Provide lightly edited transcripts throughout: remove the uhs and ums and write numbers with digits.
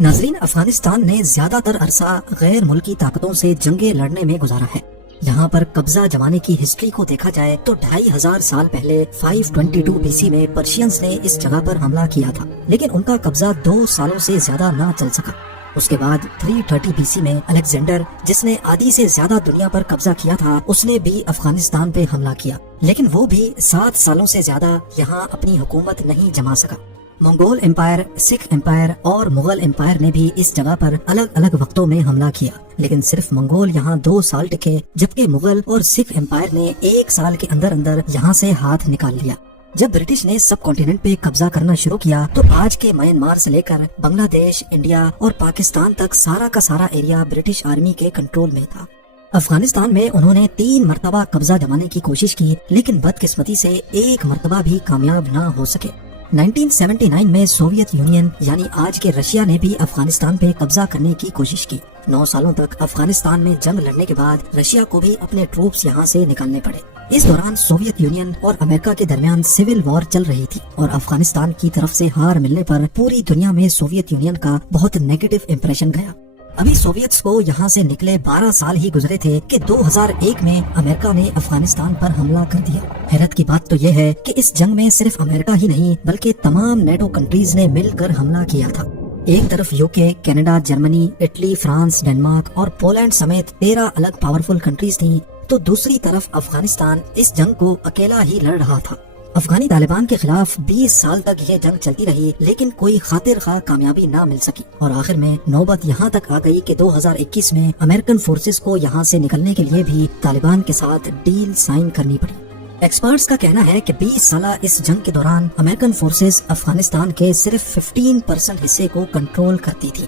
ناظرین، افغانستان نے زیادہ تر عرصہ غیر ملکی طاقتوں سے جنگیں لڑنے میں گزارا ہے۔ یہاں پر قبضہ جمانے کی ہسٹری کو دیکھا جائے تو 2500 سال پہلے 522 BC میں پرشینز نے اس جگہ پر حملہ کیا تھا، لیکن ان کا قبضہ 2 سالوں سے زیادہ نہ چل سکا۔ اس کے بعد 330 BC میں الیگزینڈر، جس نے آدھی سے زیادہ دنیا پر قبضہ کیا تھا، اس نے بھی افغانستان پہ حملہ کیا، لیکن وہ بھی 7 سالوں سے زیادہ یہاں اپنی حکومت نہیں جما سکا۔ منگول امپائر، سکھ امپائر اور مغل امپائر نے بھی اس جگہ پر الگ الگ وقتوں میں حملہ کیا، لیکن صرف منگول یہاں 2 سال ٹکے، جبکہ مغل اور سکھ امپائر نے 1 سال کے اندر اندر یہاں سے ہاتھ نکال لیا۔ جب برٹش نے سب کانٹیننٹ پہ قبضہ کرنا شروع کیا تو آج کے میانمار سے لے کر بنگلہ دیش، انڈیا اور پاکستان تک سارا کا سارا ایریا برٹش آرمی کے کنٹرول میں تھا۔ افغانستان میں انہوں نے 3 مرتبہ قبضہ جمانے کی کوشش کی، لیکن بدقسمتی سے 1 مرتبہ بھی کامیاب نہ ہو سکے۔ 1979 میں سوویت یونین یعنی آج کے رشیا نے بھی افغانستان پہ قبضہ کرنے کی کوشش کی۔ 9 سالوں تک افغانستان میں جنگ لڑنے کے بعد رشیا کو بھی اپنے ٹروپس یہاں سے نکالنے پڑے۔ اس دوران سوویت یونین اور امریکہ کے درمیان سول وار چل رہی تھی، اور افغانستان کی طرف سے ہار ملنے پر پوری دنیا میں سوویت یونین کا بہت نیگیٹو امپریشن گیا۔ ابھی سوویتس کو یہاں سے نکلے 12 سال ہی گزرے تھے کہ 2001 میں امریکہ نے افغانستان پر حملہ کر دیا۔ حیرت کی بات تو یہ ہے کہ اس جنگ میں صرف امریکہ ہی نہیں بلکہ تمام نیٹو کنٹریز نے مل کر حملہ کیا تھا۔ ایک طرف UK، Canada, Germany, Italy, France, Denmark اور پولینڈ سمیت 13 الگ پاورفل کنٹریز تھیں، تو دوسری طرف افغانستان اس جنگ کو اکیلا ہی لڑ رہا تھا۔ افغانی طالبان کے خلاف 20 سال تک یہ جنگ چلتی رہی، لیکن کوئی خاطر خواہ کامیابی نہ مل سکی، اور آخر میں نوبت یہاں تک آ گئی کہ 2021 میں امریکن فورسز کو یہاں سے نکلنے کے لیے بھی طالبان کے ساتھ ڈیل سائن کرنی پڑی۔ ایکسپرٹس کا کہنا ہے کہ 20 سالہ اس جنگ کے دوران امریکن فورسز افغانستان کے صرف 15% حصے کو کنٹرول کرتی تھی۔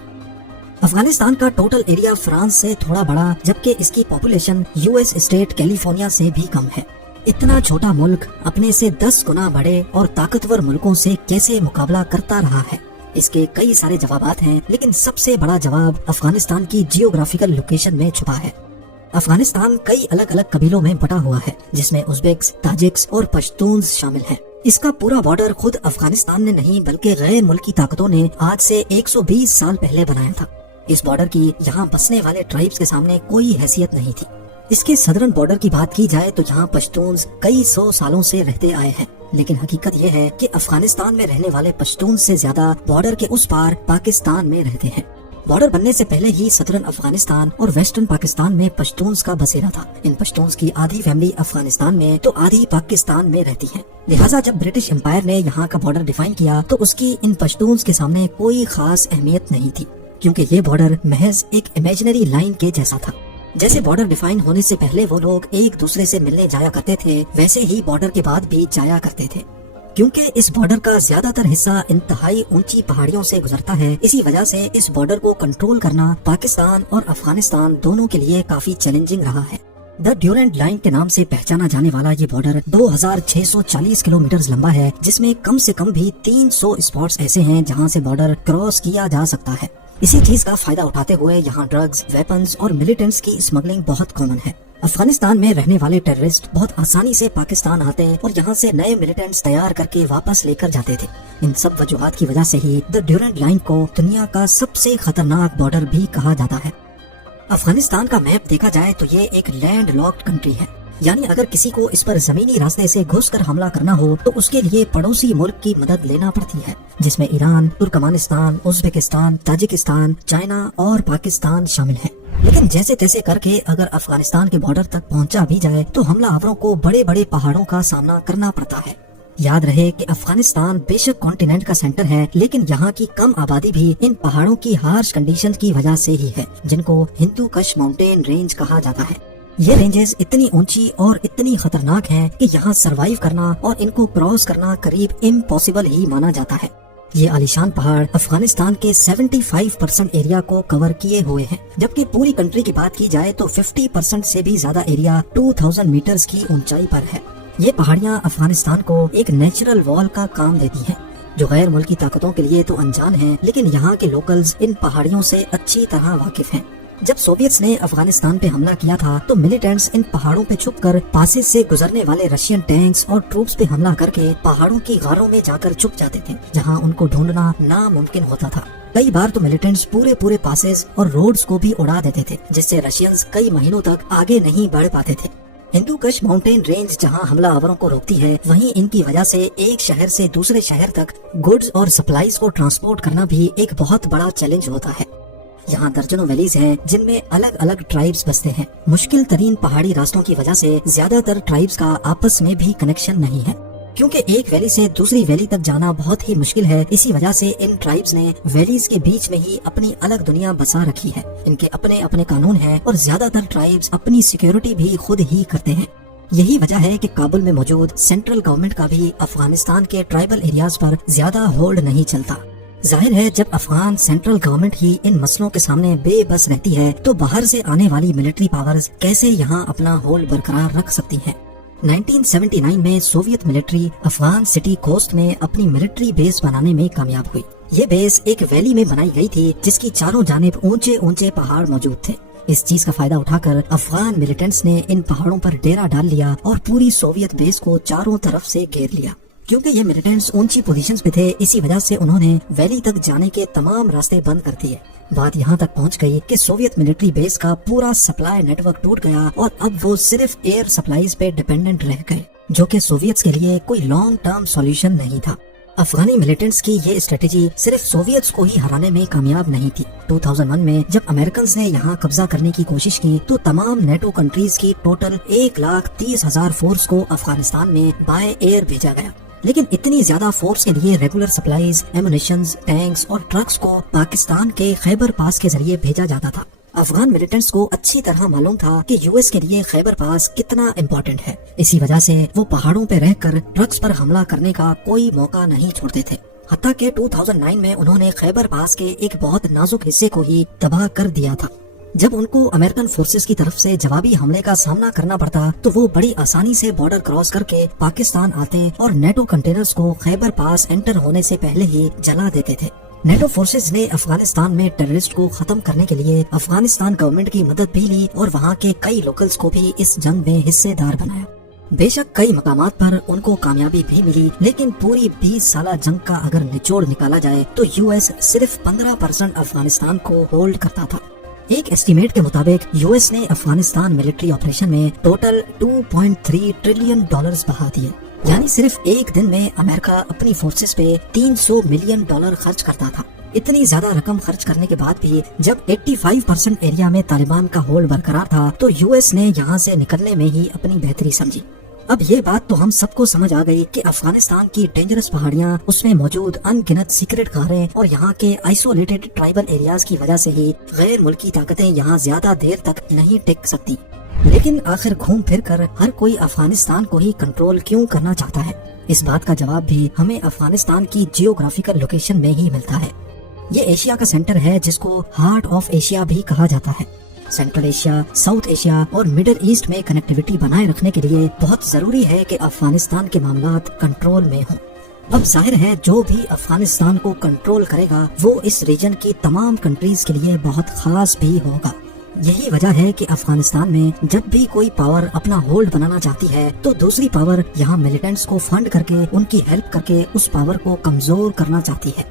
افغانستان کا ٹوٹل ایریا فرانس سے تھوڑا بڑا، جبکہ اس کی پاپولیشن US اسٹیٹ کیلیفورنیا سے بھی کم ہے۔ اتنا چھوٹا ملک اپنے سے 10 گنا بڑے اور طاقتور ملکوں سے کیسے مقابلہ کرتا رہا ہے؟ اس کے کئی سارے جوابات ہیں، لیکن سب سے بڑا جواب افغانستان کی جیوگرافیکل لوکیشن میں چھپا ہے۔ افغانستان کئی الگ الگ قبیلوں میں بٹا ہوا ہے، جس میں ازبیکس، تاجکس اور پشتونز شامل ہیں۔ اس کا پورا بارڈر خود افغانستان نے نہیں بلکہ غیر ملکی طاقتوں نے آج سے 120 سال پہلے بنایا تھا۔ اس بارڈر کی یہاں بسنے والے ٹرائبز کے سامنے کوئی حیثیت نہیں تھی۔ اس کے سدرن بارڈر کی بات کی جائے تو یہاں پشتونز کئی 100 سالوں سے رہتے آئے ہیں، لیکن حقیقت یہ ہے کہ افغانستان میں رہنے والے پشتون سے زیادہ بارڈر کے اس پار پاکستان میں رہتے ہیں۔ بارڈر بننے سے پہلے ہی سدرن افغانستان اور ویسٹرن پاکستان میں پشتونز کا بسیرا تھا۔ ان پشتونز کی آدھی فیملی افغانستان میں تو آدھی پاکستان میں رہتی ہے، لہٰذا جب برٹش امپائر نے یہاں کا بارڈر ڈیفائن کیا تو اس کی ان پشتونز کے سامنے کوئی خاص اہمیت نہیں تھی، کیونکہ یہ بارڈر محض ایک امیجنری لائن کے جیسا تھا۔ جیسے بارڈر ڈیفائن ہونے سے پہلے وہ لوگ ایک دوسرے سے ملنے جایا کرتے تھے، ویسے ہی بارڈر کے بعد بھی جایا کرتے تھے۔ کیونکہ اس بارڈر کا زیادہ تر حصہ انتہائی اونچی پہاڑیوں سے گزرتا ہے، اسی وجہ سے اس بارڈر کو کنٹرول کرنا پاکستان اور افغانستان دونوں کے لیے کافی چیلنجنگ رہا ہے۔ دا ڈیورنٹ لائن کے نام سے پہچانا جانے والا یہ بارڈر 2640 کلومیٹر لمبا ہے، جس میں کم سے کم بھی 300 اسپاٹس ایسے ہیں جہاں سے بارڈر کراس کیا جا سکتا ہے۔ اسی چیز کا فائدہ اٹھاتے ہوئے یہاں ڈرگز، ویپنز اور ملیٹنٹس کی اسمگلنگ بہت کامن ہے۔ افغانستان میں رہنے والے ٹیررسٹ بہت آسانی سے پاکستان آتے اور یہاں سے نئے ملیٹنٹس تیار کر کے واپس لے کر جاتے تھے۔ ان سب وجوہات کی وجہ سے ہی دا ڈیورنٹ لائن کو دنیا کا سب سے خطرناک بارڈر بھی کہا جاتا ہے۔ افغانستان کا میپ دیکھا جائے تو یہ ایک لینڈ لاکڈ کنٹری ہے، یعنی اگر کسی کو اس پر زمینی راستے سے گھس کر حملہ کرنا ہو تو اس کے لیے پڑوسی ملک کی مدد لینا پڑتی ہے، جس میں Iran, Turkmenistan, Uzbekistan, Tajikistan, China اور پاکستان شامل ہیں۔ لیکن جیسے تیسے کر کے اگر افغانستان کے بارڈر تک پہنچا بھی جائے تو حملہ آوروں کو بڑے بڑے پہاڑوں کا سامنا کرنا پڑتا ہے۔ یاد رہے کہ افغانستان بے شک کانٹیننٹ کا سینٹر ہے، لیکن یہاں کی کم آبادی بھی ان پہاڑوں کی ہارش کنڈیشن کی وجہ سے ہی ہے، جن کو ہندو کش ماؤنٹین رینج کہا جاتا ہے۔ یہ رینجز اتنی اونچی اور اتنی خطرناک ہیں کہ یہاں سروائیو کرنا اور ان کو کراس کرنا قریب امپاسبل ہی مانا جاتا ہے۔ یہ عالیشان پہاڑ افغانستان کے 75% ایریا کو کور کیے ہوئے ہیں، جبکہ پوری کنٹری کی بات کی جائے تو 50% سے بھی زیادہ ایریا 2000 میٹرز کی اونچائی پر ہے۔ یہ پہاڑیاں افغانستان کو ایک نیچرل وال کا کام دیتی ہیں، جو غیر ملکی طاقتوں کے لیے تو انجان ہیں، لیکن یہاں کے لوکلز ان پہاڑیوں سے اچھی طرح واقف ہیں۔ جب سوویتس نے افغانستان پہ حملہ کیا تھا تو ملیٹنٹس ان پہاڑوں پہ چھپ کر پاسز سے گزرنے والے رشین ٹینکس اور ٹروپس پہ حملہ کر کے پہاڑوں کی غاروں میں جا کر چھپ جاتے تھے، جہاں ان کو ڈھونڈنا ناممکن ہوتا تھا۔ کئی بار تو ملیٹنٹس پورے پاسز اور روڈز کو بھی اڑا دیتے تھے، جس سے رشینز کئی مہینوں تک آگے نہیں بڑھ پاتے تھے۔ ہندو کش ماؤنٹین رینج جہاں حملہ آوروں کو روکتی ہے، وہیں ان کی وجہ سے ایک شہر سے دوسرے شہر تک گڈز اور سپلائیز کو ٹرانسپورٹ کرنا بھی ایک بہت بڑا چیلنج ہوتا ہے۔ یہاں درجنوں ویلیز ہیں جن میں الگ الگ ٹرائبز بستے ہیں۔ مشکل ترین پہاڑی راستوں کی وجہ سے زیادہ تر ٹرائبز کا آپس میں بھی کنیکشن نہیں ہے، کیونکہ ایک ویلی سے دوسری ویلی تک جانا بہت ہی مشکل ہے۔ اسی وجہ سے ان ٹرائبز نے ویلیز کے بیچ میں ہی اپنی الگ دنیا بسا رکھی ہے۔ ان کے اپنے اپنے قانون ہیں اور زیادہ تر ٹرائبز اپنی سیکیورٹی بھی خود ہی کرتے ہیں۔ یہی وجہ ہے کہ کابل میں موجود سینٹرل گورنمنٹ کا بھی افغانستان کے ٹرائبل ایریاز پر زیادہ ہولڈ نہیں چلتا۔ ظاہر ہے جب افغان سینٹرل گورنمنٹ ہی ان مسئلوں کے سامنے بے بس رہتی ہے تو باہر سے آنے والی ملٹری پاورز کیسے یہاں اپنا ہولڈ برقرار رکھ سکتی ہیں۔ 1979 میں سوویت ملٹری افغان سٹی کوسٹ میں اپنی ملٹری بیس بنانے میں کامیاب ہوئی۔ یہ بیس ایک ویلی میں بنائی گئی تھی جس کی چاروں جانب اونچے پہاڑ موجود تھے۔ اس چیز کا فائدہ اٹھا کر افغان ملیٹنٹس نے ان پہاڑوں پر ڈیرا ڈال لیا اور پوری سوویت بیس کو چاروں طرف سے گھیر لیا۔ کیونکہ یہ ملیٹنٹس اونچی پوزیشنز پہ تھے، اسی وجہ سے انہوں نے ویلی تک جانے کے تمام راستے بند کر دیے۔ بات یہاں تک پہنچ گئی کہ سوویت ملٹری بیس کا پورا سپلائی نیٹ ورک ٹوٹ گیا اور اب وہ صرف ایئر سپلائیز پہ ڈیپینڈنٹ رہ گئے، جو کہ سوویتس کے لیے کوئی لانگ ٹرم سولوشن نہیں تھا۔ افغانی ملیٹنٹس کی یہ اسٹریٹجی صرف سوویتس کو ہی ہرانے میں کامیاب نہیں تھی۔ 2001 میں جب امریکنز نے یہاں قبضہ کرنے کی کوشش کی تو تمام نیٹو کنٹریز کی ٹوٹل 1,30,000 فورس کو افغانستان میں بائے ایئر بھیجا گیا، لیکن اتنی زیادہ فورس کے لیے ریگولر سپلائیز، ایمونیشنز، ٹینکس اور ٹرکس کو پاکستان کے خیبر پاس کے ذریعے بھیجا جاتا تھا۔ افغان ملیٹنٹس کو اچھی طرح معلوم تھا کہ یو ایس کے لیے خیبر پاس کتنا امپورٹنٹ ہے، اسی وجہ سے وہ پہاڑوں پہ رہ کر ٹرکس پر حملہ کرنے کا کوئی موقع نہیں چھوڑتے تھے۔ حتیٰ کہ 2009 میں انہوں نے خیبر پاس کے ایک بہت نازک حصے کو ہی تباہ کر دیا تھا۔ جب ان کو امریکن فورسز کی طرف سے جوابی حملے کا سامنا کرنا پڑتا تو وہ بڑی آسانی سے بارڈر کراس کر کے پاکستان آتے اور نیٹو کنٹینرز کو خیبر پاس انٹر ہونے سے پہلے ہی جلا دیتے تھے۔ نیٹو فورسز نے افغانستان میں ٹیررسٹ کو ختم کرنے کے لیے افغانستان گورنمنٹ کی مدد بھی لی اور وہاں کے کئی لوکلز کو بھی اس جنگ میں حصے دار بنایا۔ بے شک کئی مقامات پر ان کو کامیابی بھی ملی، لیکن پوری 20 سالہ جنگ کا اگر نچوڑ نکالا جائے تو یو ایس صرف 15% افغانستان کو ہولڈ کرتا تھا۔ ایک ایسٹیمیٹ کے مطابق یو ایس نے افغانستان ملٹری آپریشن میں ٹوٹل $2.3 ٹریلین بہا دیے، یعنی صرف ایک دن میں امریکہ اپنی فورسز پہ $300 ملین خرچ کرتا تھا۔ اتنی زیادہ رقم خرچ کرنے کے بعد بھی جب 85% ایریا میں طالبان کا ہولڈ برقرار تھا تو یو ایس نے یہاں سے نکلنے میں ہی اپنی بہتری سمجھی۔ اب یہ بات تو ہم سب کو سمجھ آ گئی کہ افغانستان کی ڈینجرس پہاڑیاں، اس میں موجود ان گنت سیکرٹ غاریں اور یہاں کے آئسولیٹڈ ٹرائبل ایریاز کی وجہ سے ہی غیر ملکی طاقتیں یہاں زیادہ دیر تک نہیں ٹک سکتی۔ لیکن آخر گھوم پھر کر ہر کوئی افغانستان کو ہی کنٹرول کیوں کرنا چاہتا ہے؟ اس بات کا جواب بھی ہمیں افغانستان کی جیوگرافیکل لوکیشن میں ہی ملتا ہے۔ یہ ایشیا کا سینٹر ہے جس کو ہارٹ آف ایشیا بھی کہا جاتا ہے۔ سینٹرل ایشیا، ساؤتھ ایشیا اور مڈل ایسٹ میں کنیکٹیویٹی بنائے رکھنے کے لیے بہت ضروری ہے کہ افغانستان کے معاملات کنٹرول میں ہوں۔ اب ظاہر ہے جو بھی افغانستان کو کنٹرول کرے گا وہ اس ریجن کی تمام کنٹریز کے لیے بہت خاص بھی ہوگا۔ یہی وجہ ہے کہ افغانستان میں جب بھی کوئی پاور اپنا ہولڈ بنانا چاہتی ہے تو دوسری پاور یہاں ملیٹنٹس کو فنڈ کر کے ان کی ہیلپ کر کے اس پاور کو کمزور کرنا چاہتی ہے۔